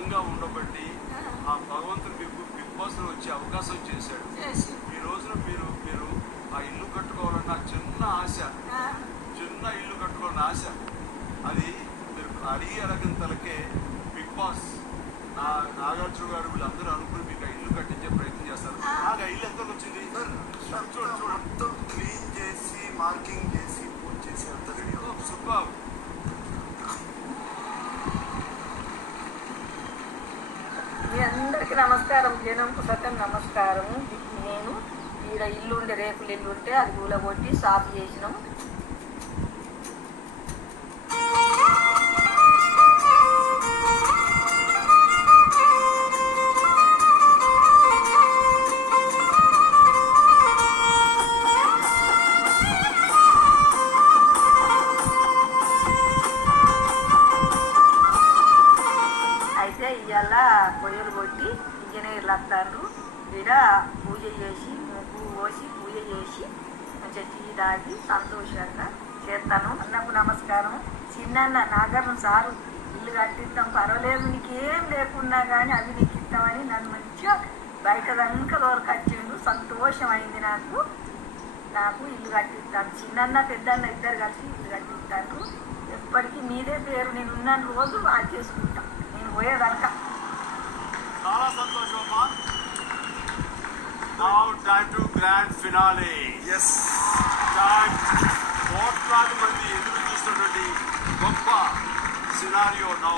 బలంగా ఉండబట్టి ఆ భగవంతుడు మీకు బిగ్ బాస్ లో వచ్చే అవకాశం చేశాడు. ఈ రోజున మీరు మీరు ఆ ఇల్లు కట్టుకోవాలన్న చిన్న ఆశ, చిన్న ఇల్లు కట్టుకోవాలన్న ఆశ, అది మీరు అడిగి తలకే బిగ్ బాస్ నాగార్జున గారు వీళ్ళందరూ అనుకుని మీకు ఆ ఇల్లు కట్టించే ప్రయత్నం చేస్తారు. నాకు ఆ ఇల్లు ఎంత వచ్చింది చూడండి, క్లీన్ చేసి మార్కింగ్ చేసి పూజ చేసి అంత రెడీ. సూపర్. మీ అందరికి నమస్కారం, జనంకు సతం నమస్కారం. నేను ఈడ ఇల్లు ఉండే రేకులు ఇల్లు ఉంటే అది కూలగొట్టి సాఫ్ చేసినాం. అయితే ఇవాళ పొయ్యలు కొట్టి ఇంజనీర్లు వస్తారు. ఈడ పూజ చేసి ముగ్గు పోసి పూజ చేసి మంచిగా టీ తాగి సంతోషంగా చేస్తాను. అన్నకు నమస్కారం. చిన్న నాగార్జున సారు ఇల్లు కట్టిస్తాం, పర్వాలేదు నీకేం లేకున్నా కానీ అవి నీకు ఇస్తామని నన్ను మంచిగా బయట దాకా దొరకొచ్చిండు. సంతోషం అయింది నాకు ఇల్లు కట్టిస్తాను. చిన్న పెద్దన్న ఇద్దరు కలిసి ఇల్లు కట్టిస్తాను. ఎప్పటికీ మీదే పేరు, నేను ఉన్న రోజు బాగా చేసుకుంటాను. నేను పోయేదాకా చాలా సంతోషం అమ్మా. Now time to grand finale. Yes. Time కోట్లాది మంది ఎదురు చూస్తున్నటువంటి గొప్ప సినారియో now